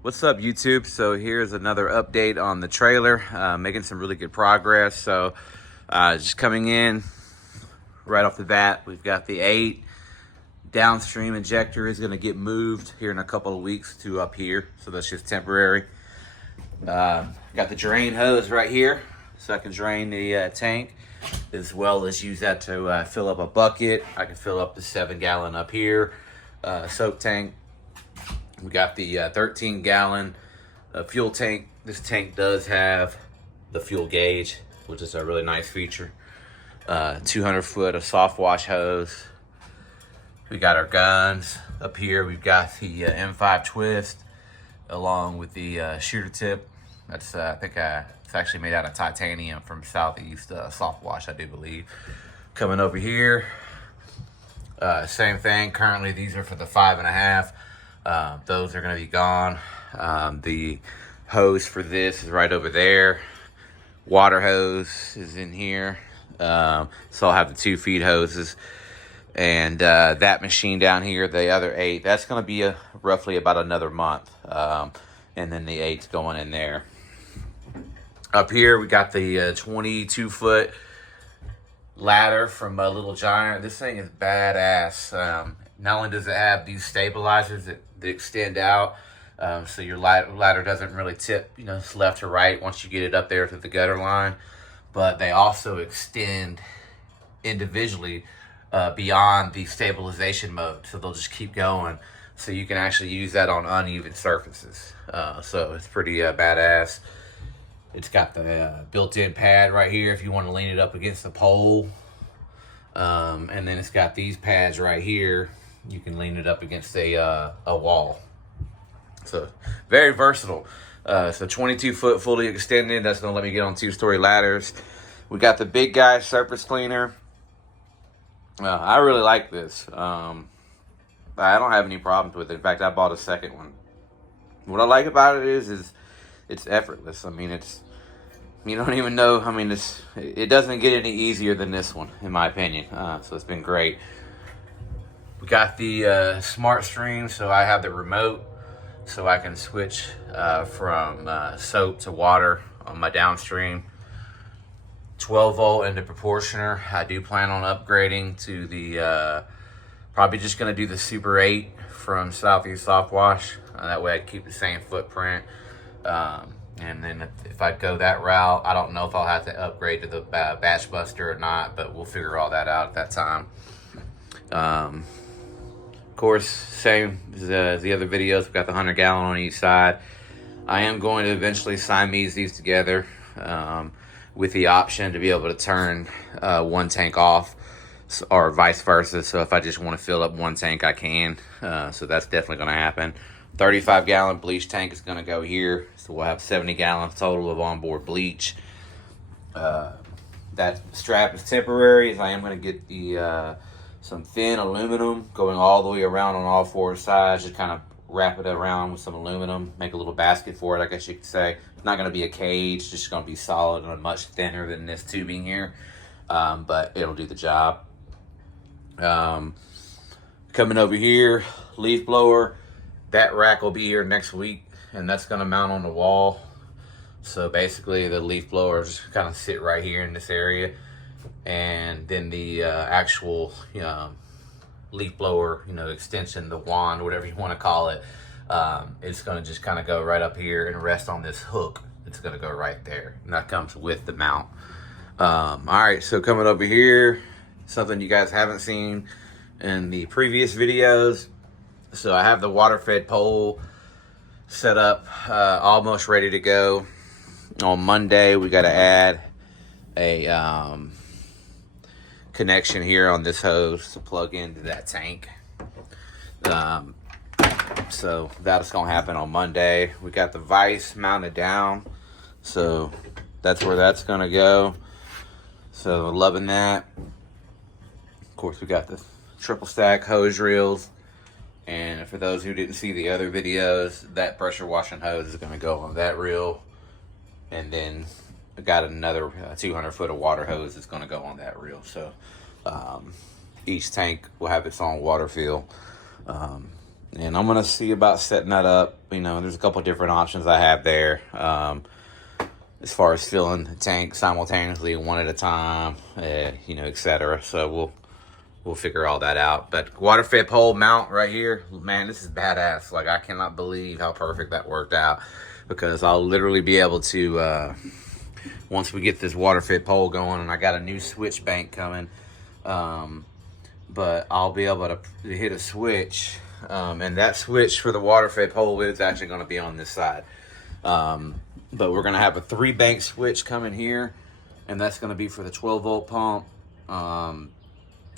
What's up, YouTube? So here's another update on the trailer. Making some really good progress. So just coming in right off the bat, we've got the 8 downstream injector is going to get moved here in a couple of weeks to up here. So that's just temporary. Got the drain hose right here, so I can drain the tank, as well as use that to fill up a bucket. I can fill up the 7-gallon up here soak tank. We got the 13-gallon fuel tank. This tank does have the fuel gauge, which is a really nice feature. 200 foot of soft wash hose. We got our guns up here. We've got the M5 twist along with the shooter tip. That's I think it's actually made out of titanium from Southeast soft wash, I do believe. Coming over here, same thing. Currently, these are for the 5.5. Those are going to be gone. The hose for this is right over there. Water hose is in here. So I'll have the 2 feed hoses. And that machine down here, the other 8, that's going to be roughly about another month. And then the 8's going in there. Up here, we got the 22-foot ladder from Little Giant. This thing is badass. Not only does it have these stabilizers that extend out, so your ladder doesn't really tip, left to right once you get it up there to the gutter line, but they also extend individually beyond the stabilization mode, so they'll just keep going. So you can actually use that on uneven surfaces. So it's pretty badass. It's got the built-in pad right here if you want to lean it up against the pole. And then it's got these pads right here. You can lean it up against a wall. So very versatile. So 22-foot fully extended. That's going to let me get on 2-story ladders. We got the big guy surface cleaner. I really like this. I don't have any problems with it. In fact, I bought a second one. What I like about it is it's effortless. I mean, you don't even know. I mean, it doesn't get any easier than this one, in my opinion. So it's been great. We got the smart stream, so I have the remote, so I can switch from soap to water on my downstream. 12-volt into proportioner. I do plan on upgrading to the probably just going to do the Super 8 from Southeast Soft Wash. That way I keep the same footprint. And then if I go that route, I don't know if I'll have to upgrade to the batch buster or not, but we'll figure all that out at that time. Of course, same as the other videos, we've got the 100-gallon on each side. I am going to eventually Siamese these together with the option to be able to turn one tank off, or vice versa. So if I just want to fill up one tank, I can. So that's definitely going to happen. 35-gallon bleach tank is going to go here. So we'll have 70 gallons total of onboard bleach. That strap is temporary, as I am going to get the some thin aluminum going all the way around on all 4 sides. Just kind of wrap it around with some aluminum, make a little basket for it, I guess you could say. It's not going to be a cage, just going to be solid and much thinner than this tubing here. But it'll do the job. Coming over here, leaf blower. That rack will be here next week, and that's going to mount on the wall. So basically the leaf blower just kind of sit right here in this area, and then the actual leaf blower extension, the wand, whatever you want to call it, it's going to just kind of go right up here and rest on this hook. It's going to go right there, and that comes with the mount. All right, so coming over here, something you guys haven't seen in the previous videos. So I have the Waterfed pole set up, almost ready to go. On Monday, we got to add a connection here on this hose to plug into that tank. So that's going to happen on Monday. We got the vise mounted down, so that's where that's going to go. So loving that. Of course, we got the triple stack hose reels. And for those who didn't see the other videos, that pressure washing hose is going to go on that reel. And then I got another 200 foot of water hose that's going to go on that reel. So each tank will have its own water fill. And I'm going to see about setting that up. You know, there's a couple different options I have there. As far as filling the tank simultaneously, one at a time, you know, etc. So we'll figure all that out. But water fed pole mount right here, man, this is badass. Like, I cannot believe how perfect that worked out, because I'll literally be able to, once we get this water fed pole going, and I got a new switch bank coming, but I'll be able to hit a switch, and that switch for the water fed pole is actually going to be on this side. But we're going to have a 3-bank switch coming here, and that's going to be for the 12-volt pump.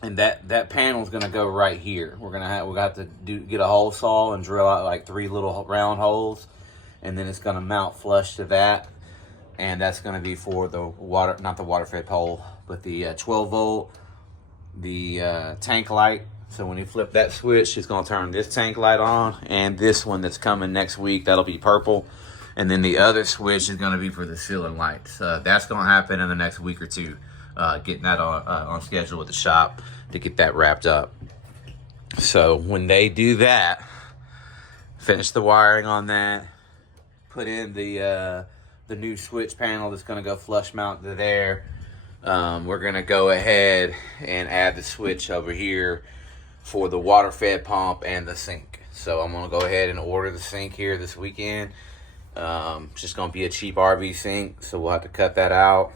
And that panel is going to go right here. We'll have to get a hole saw and drill out like 3 little round holes, and then it's going to mount flush to that. And that's going to be for the water, not the water fed pole, but the 12 volt, the tank light. So when you flip that switch, it's going to turn this tank light on, and this one that's coming next week, that'll be purple. And then the other switch is going to be for the ceiling lights. That's going to happen in the next week or two. Getting that on schedule with the shop to get that wrapped up. So when they do that, finish the wiring on that, put in the new switch panel that's going to go flush mount to there. We're going to go ahead and add the switch over here for the water fed pump and the sink. So I'm going to go ahead and order the sink here this weekend. It's just going to be a cheap RV sink, so we'll have to cut that out.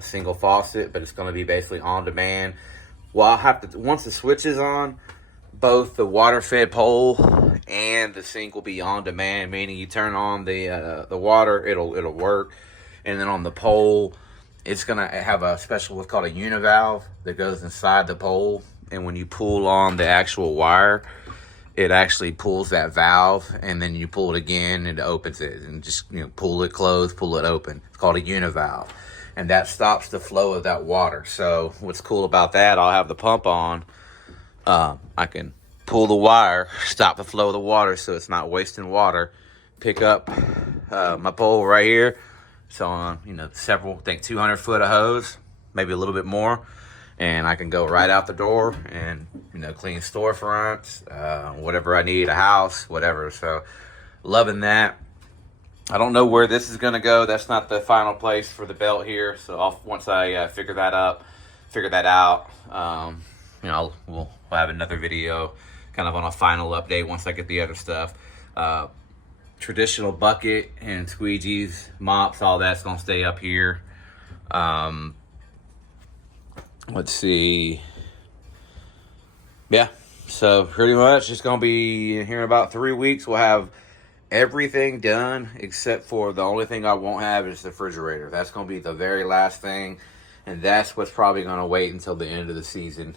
Single faucet, but it's going to be basically on demand. Well, I'll have to, once the switch is on, both the water fed pole and the sink will be on demand, meaning you turn on the water, it'll work. And then on the pole, it's going to have a special, what's called a univalve, that goes inside the pole. And when you pull on the actual wire, it actually pulls that valve, and then you pull it again and it opens it, and just, you know, pull it closed, pull it open. It's called a univalve, and that stops the flow of that water. So what's cool about that, I'll have the pump on, I can pull the wire, stop the flow of the water so it's not wasting water, pick up my pole right here. So on, you know, several, I think 200 foot of hose, maybe a little bit more, and I can go right out the door and, you know, clean storefronts, whatever I need, a house, whatever. So loving that. I don't know where this is going to go. That's not the final place for the belt here. So once I figure that out, you know, we'll have another video kind of on a final update once I get the other stuff. Traditional bucket and squeegees, mops, all that's going to stay up here. Let's see. Yeah, so pretty much it's going to be here in about 3 weeks. We'll have everything done, except for the only thing I won't have is the refrigerator. That's going to be the very last thing, and that's what's probably going to wait until the end of the season,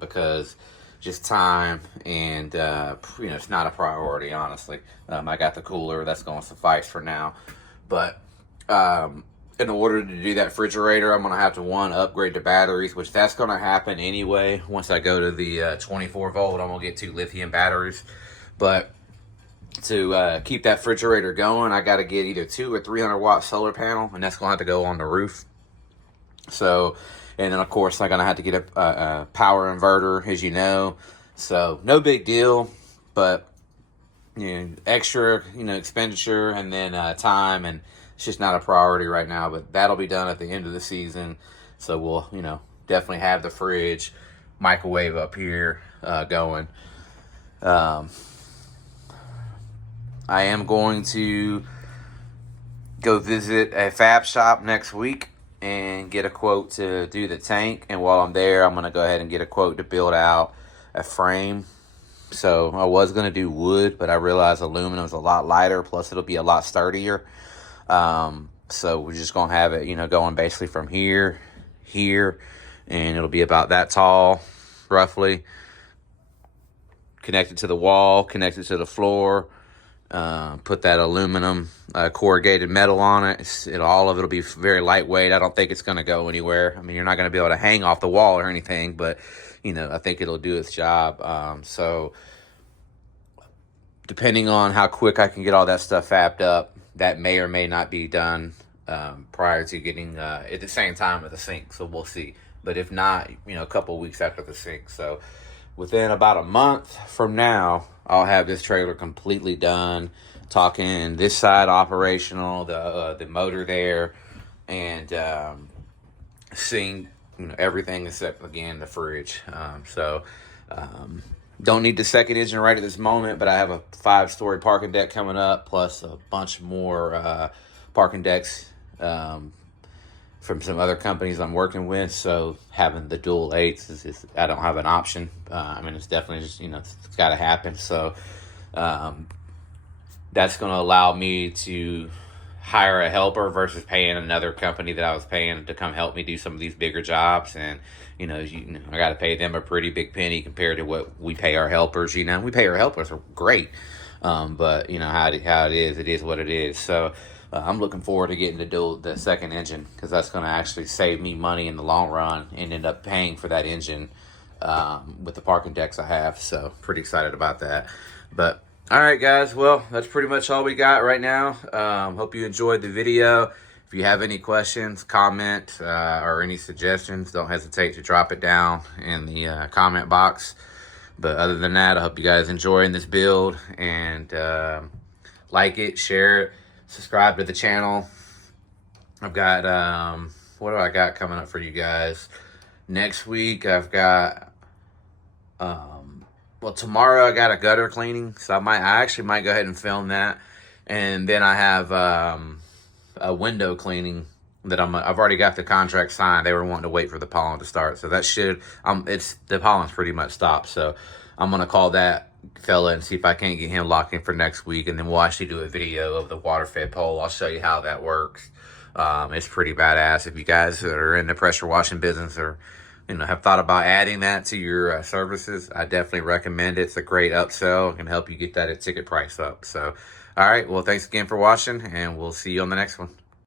because just time and, you know, it's not a priority, honestly. I got the cooler. That's going to suffice for now. But in order to do that refrigerator, I'm going to have to, upgrade the batteries, which that's going to happen anyway. Once I go to the 24 volt, I'm going to get 2 lithium batteries. But to keep that refrigerator going, I got to get either 200 or 300 watt solar panel, and that's going to have to go on the roof. So, and then of course I'm going to have to get a power inverter, as you know. So no big deal, but, you know, extra, you know, expenditure, and then time, and it's just not a priority right now, but that'll be done at the end of the season. So we'll, you know, definitely have the fridge, microwave up here going. I am going to go visit a fab shop next week and get a quote to do the tank. And while I'm there, I'm going to go ahead and get a quote to build out a frame. So I was going to do wood, but I realized aluminum is a lot lighter, plus it'll be a lot sturdier. So we're just going to have it, you know, going basically from here, and it'll be about that tall, roughly, connected to the wall, connected to the floor. Put that aluminum corrugated metal on it. All of it will be very lightweight. I don't think it's going to go anywhere. I mean, you're not going to be able to hang off the wall or anything, but, you know, I think it'll do its job. So depending on how quick I can get all that stuff fabbed up, that may or may not be done prior to getting at the same time with the sink. So we'll see. But if not, you know, a couple of weeks after the sink. So within about a month from now, I'll have this trailer completely done. Talking this side operational, the motor there, and seeing everything except again the fridge. Don't need the second engine right at this moment, but I have a 5-story parking deck coming up, plus a bunch more parking decks from some other companies I'm working with. So having the dual 8s is I don't have an option. I mean, it's definitely just it's got to happen. So that's going to allow me to hire a helper versus paying another company that I was paying to come help me do some of these bigger jobs. And I got to pay them a pretty big penny compared to what we pay our helpers. We pay our helpers are great, but how it is what it is. So I'm looking forward to getting to do the second engine, because that's going to actually save me money in the long run and end up paying for that engine with the parking decks I have. So pretty excited about that. But all right, guys, well, that's pretty much all we got right now. Hope you enjoyed the video. If you have any questions, comment, or any suggestions, don't hesitate to drop it down in the comment box. But other than that, I hope you guys enjoying this build, and like it, share it, subscribe to the channel. I've got, what do I got coming up for you guys? Next week, I've got, well, tomorrow I got a gutter cleaning, so I actually might go ahead and film that. And then I have a window cleaning that I've already got the contract signed. They were wanting to wait for the pollen to start, so that should the pollen's pretty much stopped. So I'm gonna call that fella and see if I can't get him locked in for next week, and then we'll actually do a video of the Waterfed pole. I'll show you how that works. It's pretty badass. If you guys that are in the pressure washing business or have thought about adding that to your services, I definitely recommend it. It's a great upsell. It can help you get that ticket price up. So, all right. Well, thanks again for watching, and we'll see you on the next one.